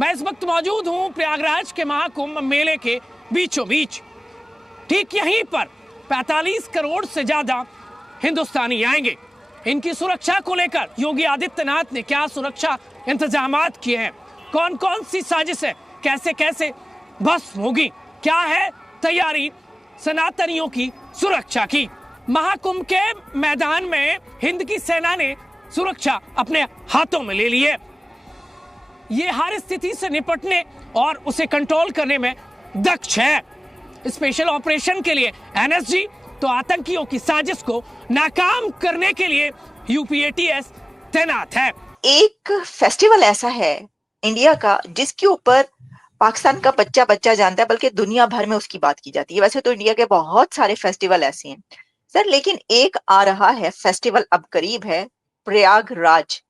मैं इस वक्त मौजूद हूं प्रयागराज के महाकुंभ मेले के बीचों बीच। ठीक यहीं पर 45 करोड़ से ज्यादा हिंदुस्तानी आएंगे। इनकी सुरक्षा को लेकर योगी आदित्यनाथ ने क्या सुरक्षा इंतजामात किए हैं, कौन कौन सी साजिश है, कैसे कैसे बस होगी, क्या है तैयारी सनातनियों की सुरक्षा की। महाकुंभ के मैदान में हिंद की सेना ने सुरक्षा अपने हाथों में ले ली है। ये हर स्थिति से निपटने और उसे कंट्रोल करने में दक्ष है। स्पेशल ऑपरेशन के लिए एनएसजी तो आतंकियों की साजिश को नाकाम करने के लिए यूपीएटीएस तैनात है। एक फेस्टिवल ऐसा है इंडिया का जिसके ऊपर पाकिस्तान का बच्चा बच्चा जानता है, बल्कि दुनिया भर में उसकी बात की जाती है। वैसे तो इंडिया के बहुत सारे फेस्टिवल ऐसे हैं सर, लेकिन एक आ रहा है फेस्टिवल, अब करीब है, प्रयागराज,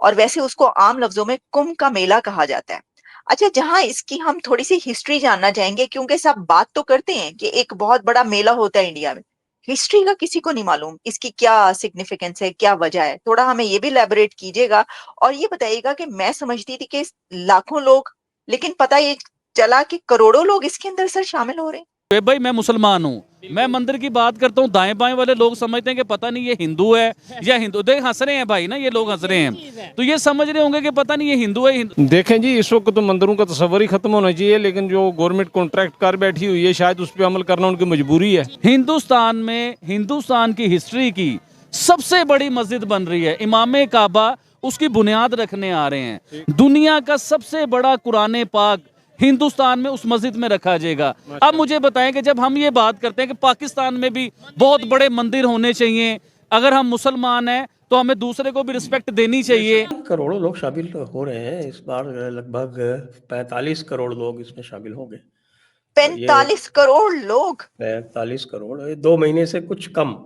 और वैसे उसको आम लफ्जों में कुंभ का मेला कहा जाता है। अच्छा, जहां इसकी हम थोड़ी सी हिस्ट्री जानना चाहेंगे, क्योंकि सब बात तो करते हैं कि एक बहुत बड़ा मेला होता है इंडिया में, हिस्ट्री का किसी को नहीं मालूम, इसकी क्या सिग्निफिकेंस है, क्या वजह है। थोड़ा हमें ये भी एलैबोरेट कीजिएगा और ये बताइएगा कि मैं समझती थी कि लाखों लोग, लेकिन पता ये चला कि करोड़ों लोग इसके अंदर सर शामिल हो रहे हैं। भाई मैं मुसलमान हूँ, मैं मंदिर की बात करता हूँ, दाएं बाएं वाले लोग समझते हैं कि पता नहीं ये हिंदू है या हिंदू। देख हंस रहे हैं भाई ना, ये लोग हंस रहे हैं, तो ये समझ रहे होंगे कि पता नहीं ये हिंदू है। देखें जी, इस वक्त तो मंदिरों का तस्वर ही खत्म होना चाहिए, लेकिन जो गवर्नमेंट कॉन्ट्रैक्ट कर बैठी हुई है शायद उस पर अमल करना उनकी मजबूरी है। हिंदुस्तान में हिंदुस्तान की हिस्ट्री की सबसे बड़ी मस्जिद बन रही है, इमाम काबा उसकी बुनियाद रखने आ रहे हैं। दुनिया का सबसे बड़ा कुरान पाक हिंदुस्तान में उस मस्जिद में रखा जाएगा। अब मुझे बताएं कि जब हम ये बात करते हैं कि पाकिस्तान में भी बहुत बड़े मंदिर होने चाहिए, अगर हम मुसलमान हैं तो हमें दूसरे को भी रिस्पेक्ट देनी चाहिए। करोड़ों लोग शामिल हो रहे हैं इस बार, लगभग 45 करोड़ लोग इसमें शामिल होंगे। 45 करोड़ लोग, 45 करोड़, 2 महीने से कुछ कम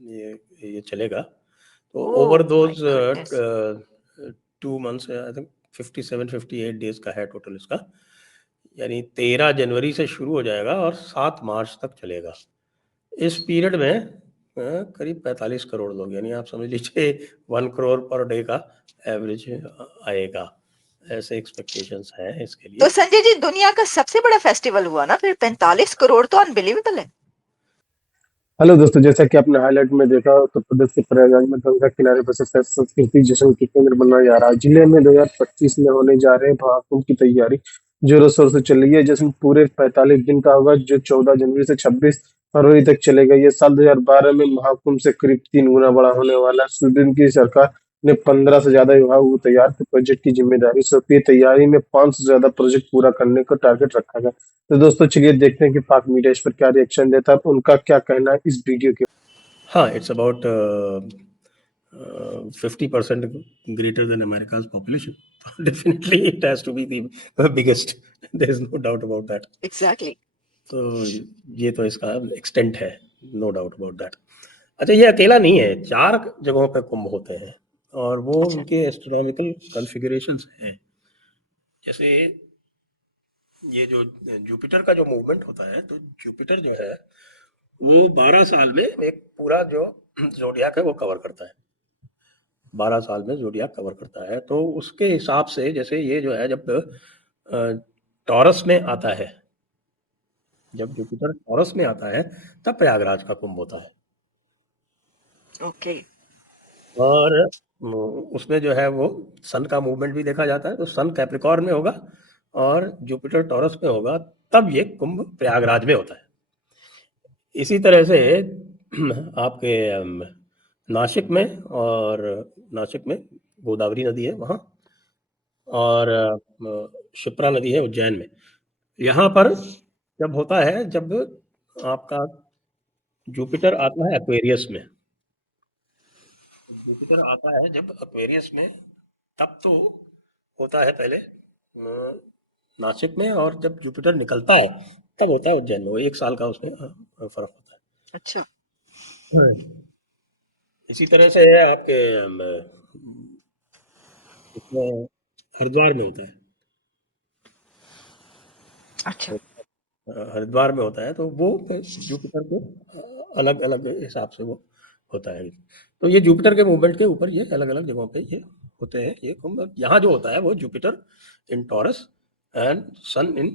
ये चलेगा। तो over those 2 months I think 57-58 days का है टोटल इसका, यानी 13 जनवरी से शुरू हो जाएगा और 7 मार्च तक चलेगा। इस पीरियड में करीब 45 करोड़ लोग, यानी आप समझ लीजिए 1 करोड़ पर डे का एवरेज आएगा, ऐसे एक्सपेक्टेशंस हैं इसके लिए। तो संजय जी, दुनिया का सबसे बड़ा फेस्टिवल हुआ ना फिर, 45 करोड़ तो अनबिलीवेबल है। हेलो दोस्तों, जैसा कि आपने हाईलाइट में देखा, उत्तर प्रदेश के प्रयागराज में गंगा किनारे पर संस्कृति जश्न के केंद्र बनना जा रहा है। जिले में 2025 में होने जा रहे महाकुंभ की तैयारी जोरों शोर से चल रही है। जश्न पूरे 45 दिन का होगा, जो 14 जनवरी से 26 फरवरी तक चलेगा। ये साल 2012 में महाकुंभ से करीब 3 गुना बड़ा होने वाला है। स्वीडन की सरकार ने 15 से ज्यादा विभाग को तैयार थे। प्रोजेक्ट की जिम्मेदारी सौंपी। तैयारी में 500 से ज्यादा प्रोजेक्ट पूरा करने का टारगेट रखा गया। तो दोस्तों चलिए देखते हैं कि पाक मीडिया इस पर क्या रिएक्शन देता है, उनका क्या कहना है इस वीडियो के। हाँ, it's about 50% greater than America's population. Definitely it has to be the biggest. There is no doubt about that. Exactly. तो ये तो इसका एक्सटेंट है, नो डाउट अबाउट दैट। अच्छा, ये अकेला नहीं है, 4 जगहों पे कुंभ होते हैं और वो उनके एस्ट्रोनॉमिकल कॉन्फ़िगरेशंस हैं। जैसे ये जो जुपिटर का जो मूवमेंट होता है, तो जुपिटर जो है वो 12 साल में एक पूरा जो ज़ोडियाक है वो कवर करता है। 12 साल में ज़ोडियाक कवर करता है, तो उसके हिसाब से जैसे ये जो है, जब टॉरस में आता है, जब जुपिटर टॉरस में आता है तब प्रयागराज का कुंभ होता है। ओके। और उसमें जो है वो सन का मूवमेंट भी देखा जाता है, तो सन कैप्रिकॉर्न में होगा और जुपिटर टॉरस में होगा, तब ये कुंभ प्रयागराज में होता है। इसी तरह से आपके नासिक में गोदावरी नदी है वहाँ, और शिप्रा नदी है उज्जैन में। यहाँ पर जब होता है, जब आपका जुपिटर आता है एक्वेरियस में, जुपिटर आता है जब एक्वेरियस में, तब तो होता है पहले नासिक में, और जब जुपिटर निकलता है तब होता है उज्जैन में। वो 1 साल का उसमें फर्क होता है। अच्छा। इसी तरह से आपके हरिद्वार में होता है। अच्छा। हरिद्वार में होता है, तो वो जुपिटर के अलग अलग हिसाब से वो होता है। तो ये जुपिटर के मूवमेंट के ऊपर ये अलग अलग जगहों पे ये होते हैं। ये कुंभ यहाँ जो होता है वो Jupiter in Taurus and sun in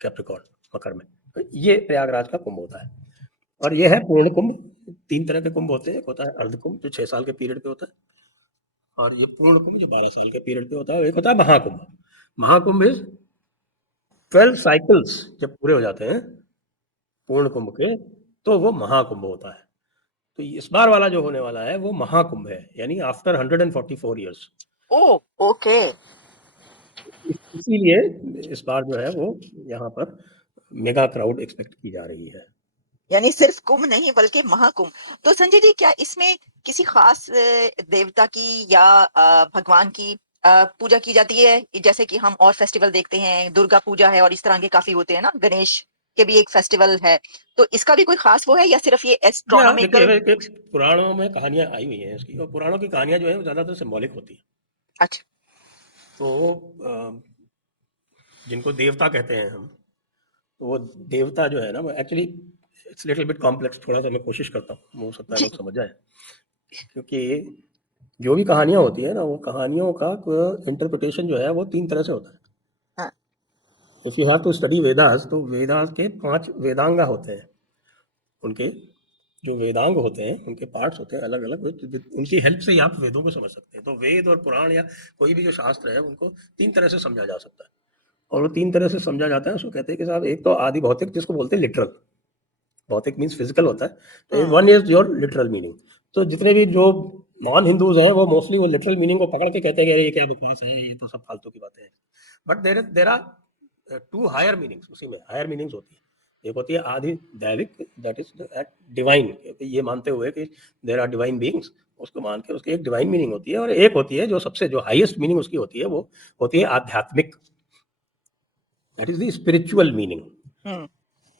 Capricorn, मकर में। तो ये प्रयागराज का कुंभ होता है। और ये है पूर्ण कुंभ। 3 तरह के कुंभ होते हैं, एक होता है अर्ध कुंभ जो 6 साल के पीरियड पे होता है, और ये पूर्ण कुंभ जो 12 साल के पीरियड पे होता है, और एक होता है महाकुंभ। महाकुंभ इज 12 साइकिल्स जब पूरे हो जाते हैं पूर्ण कुंभ के, तो वो महाकुंभ होता है। तो इस बार वाला जो होने वाला है वो महाकुंभ है, यानी आफ्टर 144 ईयर्स। ओ ओके। इसीलिए इस बार जो है वो यहाँ पर मेगा क्राउड एक्सपेक्ट की जा रही है। यानी सिर्फ कुंभ नहीं बल्कि महाकुंभ। तो संजय जी, क्या इसमें किसी खास देवता की या भगवान की पूजा की जाती है? जैसे कि हम और फेस्टिवल देखते हैं, दुर्गा पूजा है और इस तरह के काफी होते हैं ना, गणेश के भी एक फेस्टिवल है, तो इसका भी कोई खास वो है या सिर्फ ये एस्ट्रोनॉमिकल? देखिए, पुराणों में कहानियां आई हुई हैं इसकी, और पुराणों की कहानियां जो है वो ज्यादातर सिंबॉलिक होती है। अच्छा। तो जिनको देवता कहते हैं हम, तो वो देवता जो है ना, वो actually it's little bit complex. थोड़ा सा मैं कोशिश करता हूँ, हो सकता है लोग समझ जाए। क्योंकि जो भी कहानियां होती है ना, वो कहानियों का इंटरप्रिटेशन जो है वो 3 तरह से होता है। हाँ। If you have to study Vedas, तो वेदास के 5 वेदांग होते हैं। उनके जो वेदांग होते हैं, उनके पार्ट्स होते हैं अलग अलग, उनकी हेल्प से ही आप वेदों को समझ सकते हैं। तो वेद और पुराण या कोई भी जो शास्त्र है, उनको 3 तरह से समझा जा सकता है, और वो 3 तरह से समझा जाता है। उसको कहते हैं कि साहब, एक तो आदि भौतिक, जिसको बोलते हैं लिटरल। भौतिक मीन्स फिजिकल होता है, तो one is your literal meaning. तो जितने भी जो नॉन हिंदूज हैं, वो मोस्टली वो लिटरल मीनिंग को पकड़ के कहते हैं कि ये क्या बकवास है, ये तो सब फालतू की बातें हैं। But there are 2 higher meanings, उसी में हायर मीनिंग्स होती है। एक होती है आदि दैविक, दैट इज डिवाइन, ये मानते हुए कि देर आर डिवाइन बीइंग्स, उसको मान के उसकी एक डिवाइन मीनिंग होती है। और एक होती है जो सबसे जो हाईएस्ट मीनिंग उसकी होती है, वो होती है आध्यात्मिक, that is the spiritual meaning.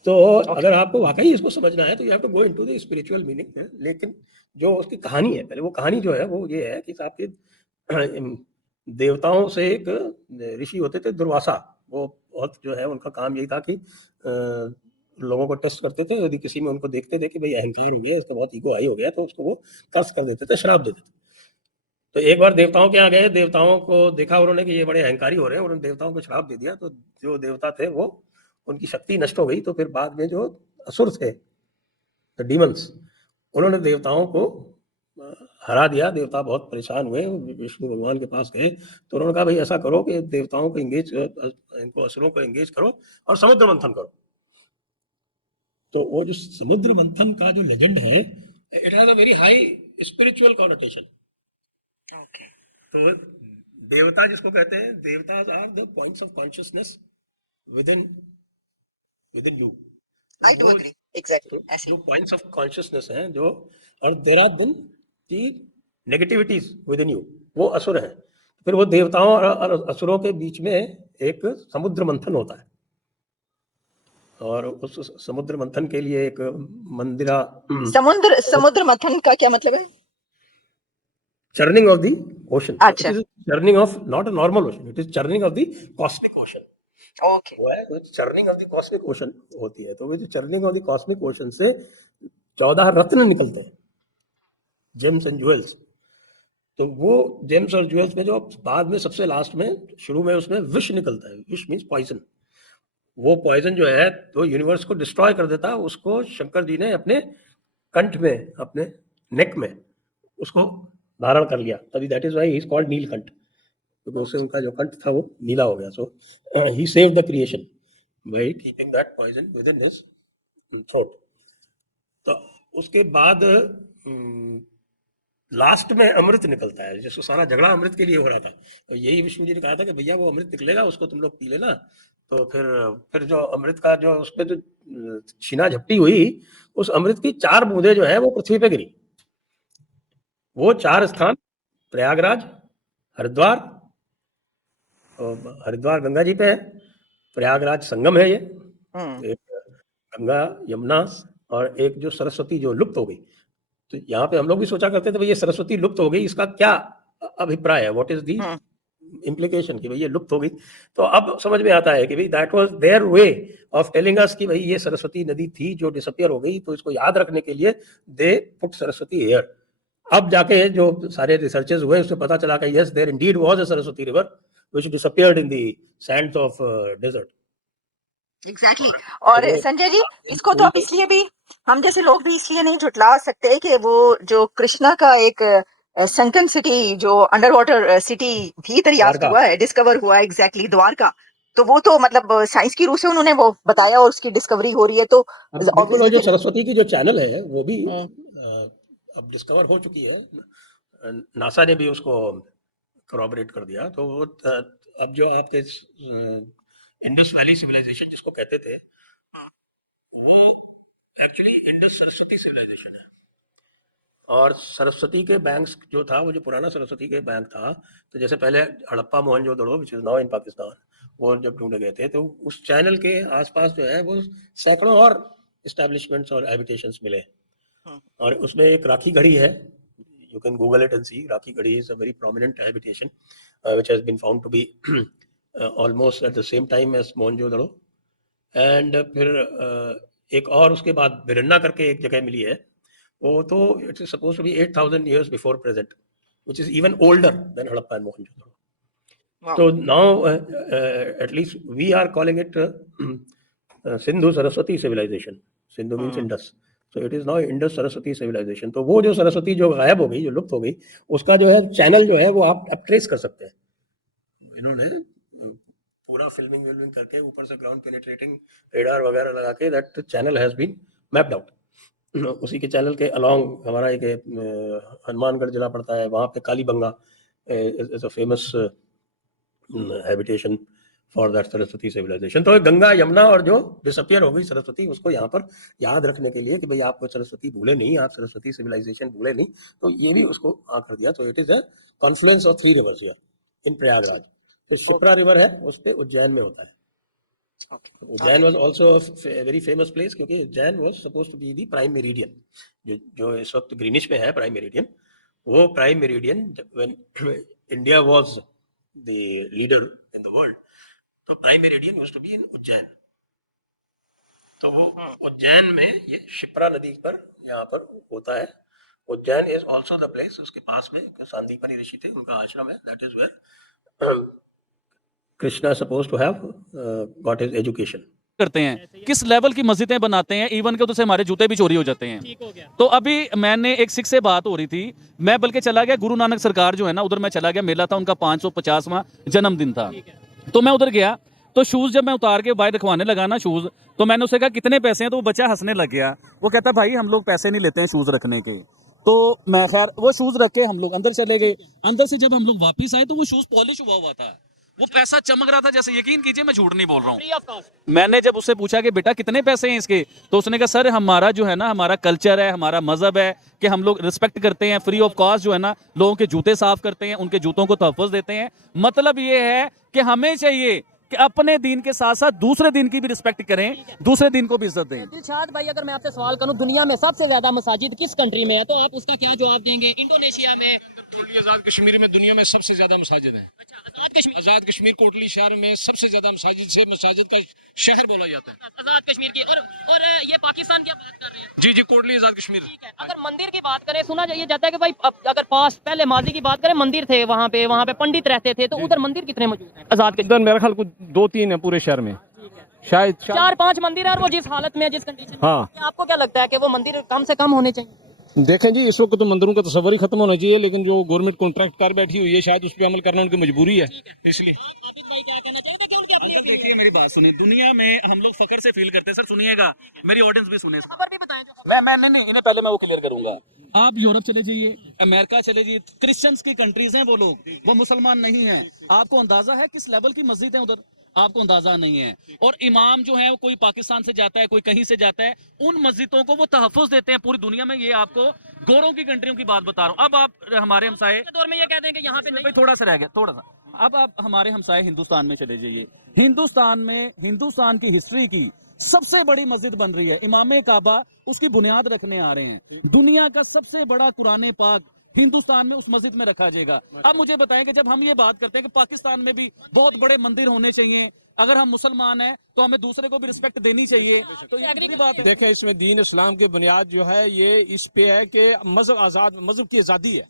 तो अगर आपको वाकई इसको समझना है, तो you have to go into the spiritual meaning. लेकिन जो उसकी कहानी है, पहले वो कहानी जो है वो ये है कि आपके देवताओं से एक ऋषि होते थे, दुर्वासा। वो बहुत जो है उनका काम यही था कि लोगों को टेस्ट करते थे। यदि किसी में उनको देखते थे कि भाई अहंकार हो गया, इसका बहुत ईगो हाई हो गया, तो उसको वो कर्स कर देते थे, श्राप देते थे। तो एक बार देवताओं के यहाँ गए, देवताओं को देखा उन्होंने कि ये बड़े अहंकारी हो रहे हैं, उन्होंने देवताओं को श्राप दे दिया। तो जो देवता थे वो, उनकी शक्ति नष्ट हो गई। तो फिर बाद में जो असुर थे, द डीमंस, उन्होंने देवताओं को हरा दिया। देवता बहुत परेशान हुए, विष्णु भगवान के पास गए। तो उन्होंने कहा भाई ऐसा करो कि देवताओं को एंगेज, इनको असुरों को एंगेज करो और समुद्र मंथन करो। तो वो जो समुद्र मंथन का जो लेजेंड है, it has a very high spiritual connotation. तो देवता जिसको कहते हैं, देवताज are the points of consciousness within you. I do agree, exactly. जो पॉइंट्स ऑफ कॉन्शियसनेस हैं, जो और there are then the negativities within you, वो असुर हैं। फिर वो देवताओं और असुरों के बीच में एक समुद्र मंथन होता है, और उस समुद्र मंथन के लिए एक मंदिरा, समुद्र मंथन का क्या मतलब है? churning of the ocean. अच्छा। It is churning of not a normal ocean. It is churning of the cosmic ocean. Okay. वो churning of the cosmic ocean होती है। तो वो जो churning of the cosmic ocean से 14 रत्न निकलते हैं, जेम्स एंड ज्वेल्स। तो वो जेम्स और ज्वेल्स में जो बाद में सबसे लास्ट में, शुरू में उसमें विष निकलता है। विष मीन्स पॉइजन। वो पॉइजन जो है तो यूनिवर्स को डिस्ट्रॉय कर देता है। उसको शंकर जी ने अपने कंठ में, अपने नेक में उसको धारण कर लिया। तभी that is why he is called Neelkanth, क्योंकि उससे उनका जो कंठ था वो नीला हो गया। So he saved the creation by keeping that poison within his throat. तो उसके बाद लास्ट में अमृत निकलता है, जिसको सारा झगड़ा अमृत के लिए हो रहा था। तो यही विष्णु जी ने कहा था कि भैया वो अमृत निकलेगा, उसको तुम लोग पी लेना। तो फिर जो अमृत का जो उस पर जो छीना झपटी हुई, उस अमृत की 4 बूंदें जो है वो पृथ्वी पे गिरी। वो 4 स्थान प्रयागराज, हरिद्वार, हरिद्वार गंगा जी पे है, प्रयागराज संगम है ये, एक गंगा यमुना, और एक जो सरस्वती जो लुप्त हो गई। तो यहाँ पे हम लोग भी सोचा करते थे भाई ये सरस्वती लुप्त हो गई, इसका क्या अभिप्राय है, व्हाट इज दी इम्प्लीकेशन कि भाई ये लुप्त हो गई। तो अब समझ में आता है कि भाई that was their way of telling us कि भाई ये सरस्वती नदी थी जो डिसअपियर हो गई। तो इसको याद रखने के लिए दे पुट सरस्वती हियर। अब जाके जो सारे रिसर्चेस हुए, उससे पता चला कि yes there indeed was a Saraswati river, which disappeared in the sands of desert. Exactly और वो संजय जी इसको तो आप इसलिए भी हम जैसे लोग भी इसलिए नहीं झुटला सकते कि वो जो कृष्णा का एक संकन सिटी जो अंडर वाटर सिटी भी दरियाफ्त द्वारका। हुआ है, डिस्कवर हुआ है, एग्जैक्टली द्वारका, तो वो तो मतलब साइंस की रूह से उन्होंने वो बताया और उसकी डिस्कवरी हो रही है, तो अब बिल्कुल, वो जो obviously सरस्वती की जो चैनल है वो भी अब डिस्कवर हो चुकी है। नासा ने भी उसको corroborate कर दिया। तो वो अब जो आपके इंडस वैली सिविलाइजेशन जिसको कहते थे, वो एक्चुअली इंडस सरस्वती सिविलाइजेशन है। और सरस्वती के बैंक्स जो था, वो जो पुराना सरस्वती के बैंक था, तो जैसे पहले Harappa Mohenjodaro which is now in Pakistan, वो जब ढूंढे गए थे तो उस चैनल के आसपास जो है वो सैकड़ों और एस्टैब्लिशमेंट्स और हैबिटेशंस मिले। और उसमें एक राखी गढ़ी है, you can google it and see. Rakhi Gadi is a very prominent habitation which has been found to be almost at the same time as Mohenjo-daro. And फिर एक और उसके बाद बिरन्ना करके एक जगह मिली है, वो तो it is supposed to be 8,000 years before present, which is even older than Harappa and Mohenjo-daro. Wow. So now at least we are calling it Sindhu Saraswati civilization. Sindhu means Indus. So it is now Indus Saraswati civilization. तो वो जो सरस्वती जो गायब हो गई, जो लुप्त हो गई, उसका जो है चैनल जो है वो आप ट्रेस कर सकते हैं। इन्होंने पूरा फिल्मिंग करके ऊपर से ग्राउंड पेनिट्रेटिंग रेडार वगैरह लगा के that channel has been mapped out. उसी के चैनल के अलोंग हमारा एक हनुमानगढ़ जिला पड़ता है, वहाँ पे Kalibanga is a famous habitation for that Saraswati civilization. तो गंगा यमुना और जो डिसअपियर हो गई सरस्वती, उसको यहाँ पर याद रखने के लिए कि भाई आप सरस्वती भूले नहीं, आप सरस्वती सिविलाइजेशन भूले नहीं, तो ये भी उसको कर दिया। तो it is a Confluence of 3 reverse here in Prayagraj. तो शिप्रा रिवर है, उस पे उज्जैन में होता है। Ujjain was also a very famous place, क्योंकि Ujjain was supposed to be the prime meridian. जो इस वक्त ग्रीनिश में है प्राइम मेरिडियन, वो prime meridian when India was the leader in the world, तो prime meridian used to be in Ujjain. तो वो उज्जैन में ये शिप्रा नदी पर यहाँ पर होता है। Ujjain is also the place, उसके पास में सांदीपनि ऋषि थे, उनका आश्रम है, that is where Krishna supposed to have got his education. करते हैं, किस लेवल की मस्जिदें बनाते हैं, इवन के उधर से हमारे जूते भी चोरी हो जाते हैं। तो अभी मैंने एक सिख से बात हो रही थी, मैं बल्कि चला गया गुरु नानक सरकार जो है ना, उधर मैं चला गया, मेला था, उनका 550वां जन्मदिन था। तो मैं उधर गया, तो शूज जब मैं उतार के बाहर रखवाने लगा ना शूज, तो मैंने उसे कहा कितने पैसे हैं, तो वो बच्चा हंसने लग गया। वो कहता भाई हम लोग पैसे नहीं लेते हैं शूज रखने के। तो मैं खैर वो शूज रख के हम लोग अंदर चले गए। अंदर से जब हम लोग वापिस आए तो वो शूज पॉलिश हुआ हुआ था, वो पैसा चमक रहा था जैसे, यकीन कीजिए मैं झूठ नहीं बोल रहा हूँ। मैंने जब उससे पूछा कि बेटा कितने पैसे हैं इसके, तो उसने कहा सर हमारा जो है ना, हमारा कल्चर है, हमारा मजहब है कि हम लोग रिस्पेक्ट करते हैं, फ्री ऑफ कॉस्ट जो है ना लोगों के जूते साफ करते हैं, उनके जूतों को तहफ़्फ़ुज़ देते हैं। मतलब ये है कि हमें चाहिए कि अपने दीन के साथ साथ दूसरे दिन की भी रिस्पेक्ट करें, दूसरे दिन को भी इज्जत दें। दिलशाद भाई, अगर मैं आपसे सवाल करूं, दुनिया में सबसे ज्यादा मसाजिद किस कंट्री में है, तो आप उसका क्या जवाब देंगे? इंडोनेशिया में, कोटली आजाद कश्मीर में दुनिया में सबसे ज्यादा मसाजिद हैं। आजाद कश्मीर कोटली शहर में सबसे ज्यादा मसाजिद का शहर बोला जाता है, आजाद कश्मीर की। और ये पाकिस्तान की बात कर रहे हैं? जी कोटली आजाद कश्मीर। अगर मंदिर की बात करें, सुना ये जाता है कि भाई अगर पास पहले माजी की बात करें, मंदिर थे वहाँ पे पंडित रहते थे, तो उधर मंदिर कितने मौजूद हैं आजाद के? इधर मेरा ख्याल कुछ 2-3 है पूरे शहर में, शायद 4-5 मंदिर है, और वो जिस हालत में है, जिस कंडीशन में, हाँ। आपको क्या लगता है कि वो मंदिर कम से कम होने चाहिए? देखें जी, इस वक्त तो मंदिरों का तस्वर ही खत्म होना चाहिए, लेकिन जो गवर्नमेंट कॉन्ट्रैक्ट कर बैठी हुई है, शायद उस पर अमल करना उनकी मजबूरी है, इसलिए। आबिद भाई क्या कहना चाहेंगे कि उनकी अपनी देखिए मेरी बात सुनिए, दुनिया में हम लोग फकर से फील करते हैं। सर सुनिएगा, मेरी ऑडियंस भी सुने। खबर भी बताएं जो मैं नहीं, इन्हें पहले मैं वो क्लियर करूंगा। आप यूरोप चले जाइए, अमेरिका चले जाइए, क्रिश्चियंस की कंट्रीज हैं वो लोग, वो मुसलमान नहीं हैं। आपको अंदाजा है किस लेवल की मस्जिद है उधर? आपको अंदाजा नहीं है। और इमाम जो है वो कोई पाकिस्तान से जाता है, कोई कहीं से जाता है, उन मस्जिदों को वो तहफ़्फ़ुज़ देते हैं पूरी दुनिया में। ये आपको गोरों की कंट्रियों की बात बता रहा हूँ। अब आप हमारे हमसाए दौर में ये कहते हैं कि यहाँ पे नहीं, थोड़ा सा रह गया, थोड़ा सा। अब आप हमारे हमसाए हिंदुस्तान में चले जाइए। हिंदुस्तान में हिंदुस्तान की हिस्ट्री की सबसे बड़ी मस्जिद बन रही है, इमाम काबा उसकी बुनियाद रखने आ रहे हैं। दुनिया का सबसे बड़ा कुरान पाक हिंदुस्तान में उस मस्जिद में रखा जाएगा। अब मुझे बताएं कि जब हम ये बात करते हैं कि पाकिस्तान में भी बहुत बड़े मंदिर होने चाहिए, अगर हम मुसलमान हैं तो हमें दूसरे को भी रिस्पेक्ट देनी चाहिए। तो ये अगली बात है। देखें, इसमें दीन इस्लाम की बुनियाद जो है ये इस पे है कि मजहब आजाद, मजहब की आजादी है।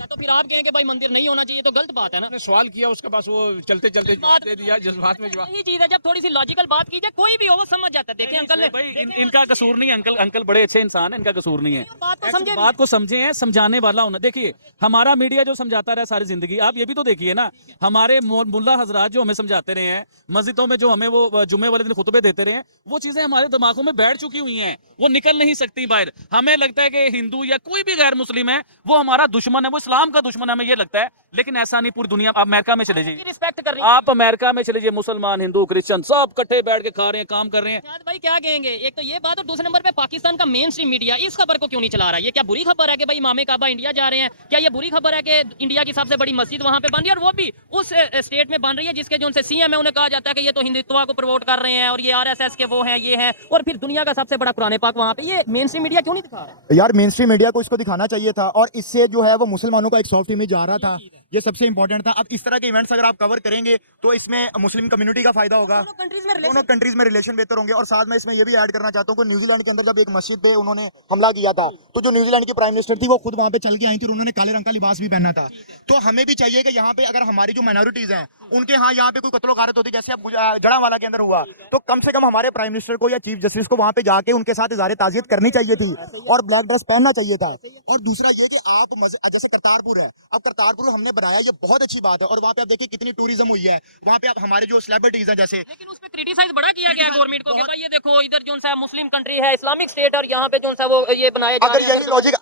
तो फिर आप कहें कि भाई मंदिर नहीं होना चाहिए तो गलत बात है ना। मैंने सवाल किया, उसके पास वो चलते चलते दे दिया, जज्बात में जवाब। यही चीज है, जब थोड़ी सी लॉजिकल बात कीजिए कोई भी हो वो समझ जाता है। देखें अंकल ने भाई इनका कसूर नहीं है, अंकल बड़े अच्छे इंसान है, इनका कसूर नहीं है। बात को ऐसी समझे बात को समझे हैं, समझाने वाला होना। देखिए हमारा मीडिया जो समझाता रहा सारी जिंदगी, आप ये भी तो देखिए ना, हमारे मुल्ला हजरात जो हमें समझाते रहे हैं, मस्जिदों में जो हमें वो जुम्मे वाले दिन खुतबे देते रहे हैं, वो चीजें हमारे दिमागों में बैठ चुकी हुई हैं, वो निकल नहीं सकती बाहर। हमें लगता है कि हिंदू या कोई भी गैर मुस्लिम है वो हमारा दुश्मन है, वो इस्लाम का दुश्मन है, हमें ये लगता है। लेकिन ऐसा नहीं, पूरी दुनिया। आप अमेरिका में चले जाइए, रिस्पेक्ट कर रही है। आप अमेरिका में चले जाइए, मुसलमान हिंदू क्रिश्चियन सब इकट्ठे बैठ के खा रहे हैं, काम कर रहे हैं। शायद भाई क्या कहेंगे, एक तो ये बात, और दूसरे नंबर पे पाकिस्तान का मेन स्ट्रीम मीडिया इस खबर को क्यों नहीं चला रहा है? ये क्या बुरी खबर है कि भाई इमाम काबा इंडिया जा रहे हैं? क्या ये बुरी खबर है कि इंडिया की सबसे बड़ी मस्जिद वहां पे बन रही है, और वो भी उस स्टेट में बन रही है जिसके जो उनसे सीएम है उन्हें कहा जाता है कि ये तो हिंदुत्व को प्रमोट कर रहे हैं और ये आरएसएस के वो हैं, ये हैं, और फिर दुनिया का सबसे बड़ा कुरान पाक वहां पे। ये मेन स्ट्रीम मीडिया क्यों नहीं दिखा रहा है? यार मेन स्ट्रीम मीडिया को इसको दिखाना चाहिए था, और इससे जो है वो मुसलमानों का एक सॉफ्ट इमेज आ रहा था, ये सबसे इंपॉर्टेंट था। अब इस तरह के इवेंट्स अगर आप कवर करेंगे तो इसमें मुस्लिम कम्युनिटी का फायदा होगा, दोनों कंट्रीज में रिलेशन बेहतर होंगे। और साथ में इसमें ये भी ऐड करना चाहता हूँ कि न्यूजीलैंड के अंदर जब एक मस्जिद पे उन्होंने हमला किया था, तो जो न्यूजीलैंड की प्राइम मिनिस्टर थी वो खुद वहां पे चल के आई थी और उन्होंने काले रंग का लिबास भी पहना था। तो हमें भी चाहिए कि यहाँ पे अगर हमारी जो माइनॉरिटीज हैं उनके यहाँ यहाँ पे कोई कत्लो गारत होती, जैसे अब जड़ावाला के अंदर हुआ, तो कम से कम हमारे प्राइम मिनिस्टर को या चीफ जस्टिस को वहां पे जाके उनके साथ इज़हार ताज़ियत करनी चाहिए थी और ब्लैक ड्रेस पहनना चाहिए था। और दूसरा ये कि आप जैसे करतारपुर है, अब करतारपुर हमने बनाया, ये बहुत अच्छी बात है, और वहाँ पे आप देखिए कितनी टूरिज्म हुई है। वहाँ पे आप हमारे जो सेलिब्रिटीज हैं जैसे, लेकिन उस पे क्रिटिसाइज बड़ा किया गया गवर्नमेंट को कि भाई ये देखो इधर जो सा मुस्लिम कंट्री है, इस्लामिक स्टेट, और यहाँ पे जो सा वो ये बनाया जा रहा है।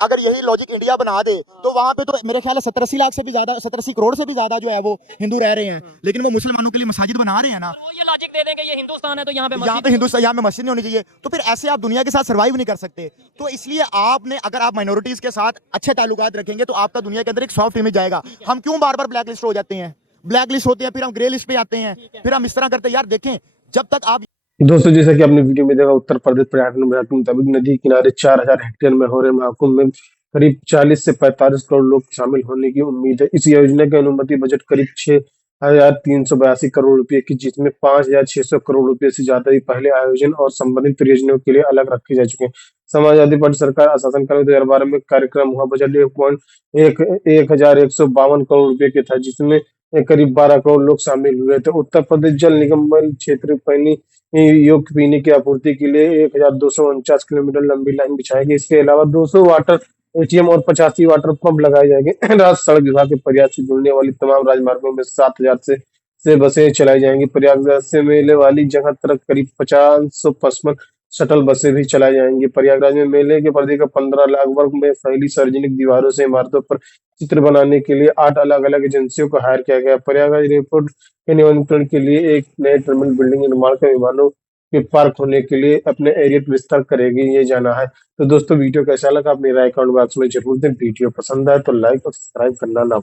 अगर यही लॉजिक इंडिया बना दे तो वहाँ पे तो मेरे ख्याल है 70-80 लाख से भी ज्यादा, 70-80 करोड़ से भी ज्यादा जो है वो हिंदू रह रहे हैं, लेकिन वो मुसलमानों के लिए मस्जिद बना रहे हैं ना। वो ये लॉजिक दे देंगे ये हिंदुस्तान है तो यहाँ पे हिंदुस्तान, यहाँ पे मस्जिद नहीं होनी चाहिए, तो फिर ऐसे आप दुनिया के साथ सर्वाइव नहीं कर सकते। तो इसलिए आपने, अगर आप माइनॉरिटीज के साथ अच्छे ताल्लुकात रखेंगे तो आपका दुनिया के अंदर एक सॉफ्ट इमेज आएगा। हम क्यों बार बार ब्लैक लिस्ट हो जाते हैं, ब्लैक लिस्ट होते हैं, फिर हम ग्रे लिस्ट पे आते हैं, फिर हम इस तरह करते हैं। यार देखें, जब तक आप दोस्तों जैसा कि आपने वीडियो में देखा, उत्तर प्रदेश पर्यटन विभाग के मुताबिक नदी किनारे 4000 हेक्टेयर में हो रहे महाकुंभ में करीब 40 से 45 करोड़ लोग शामिल होने की उम्मीद है। इस योजना की अनुमति बजट करीब 6382 करोड़ रुपए की, जिसमें 5600 करोड़ रुपए से ज्यादा ही पहले आयोजन और संबंधित परियोजनाओं के लिए अलग रखे जा चुके हैं। समाजवादी पार्टी सरकार शासनकाल 2012 में कार्यक्रम हुआ बजट 1152 करोड़ रुपए के था, जिसमें करीब 12 करोड़ लोग शामिल हुए थे। उत्तर प्रदेश जल निगम क्षेत्र पानी योग्य पीने की आपूर्ति के लिए 1249 किलोमीटर लंबी लाइन बिछाएगी। इसके अलावा 200 वाटर एटीएम और 85 वाटर पंप लगाए जाएंगे। राज्य सड़क विभाग के प्रयास से जुड़ने वाली तमाम राजमार्गों में 7000 से बसें चलाई जाएंगी। प्रयागराज से मेले वाली जगह तक करीब 555 शटल बसें भी चलाई जाएंगी। प्रयागराज में मेले के परिधि का 15 लाख वर्ग में फैली सार्वजनिक दीवारों से इमारतों पर चित्र बनाने के लिए 8 अलग अलग एजेंसियों को हायर किया गया। प्रयागराज एयरपोर्ट के नियंत्रण के लिए एक नए टर्मिनल बिल्डिंग निर्माण का विमानों के पार्क होने के लिए अपने एरिया विस्तार करेगी, ये जाना है। तो दोस्तों वीडियो कैसा लगा अपनी राय कमेंट बॉक्स में जरूर दें। वीडियो पसंद आए तो लाइक और सब्सक्राइब करना ना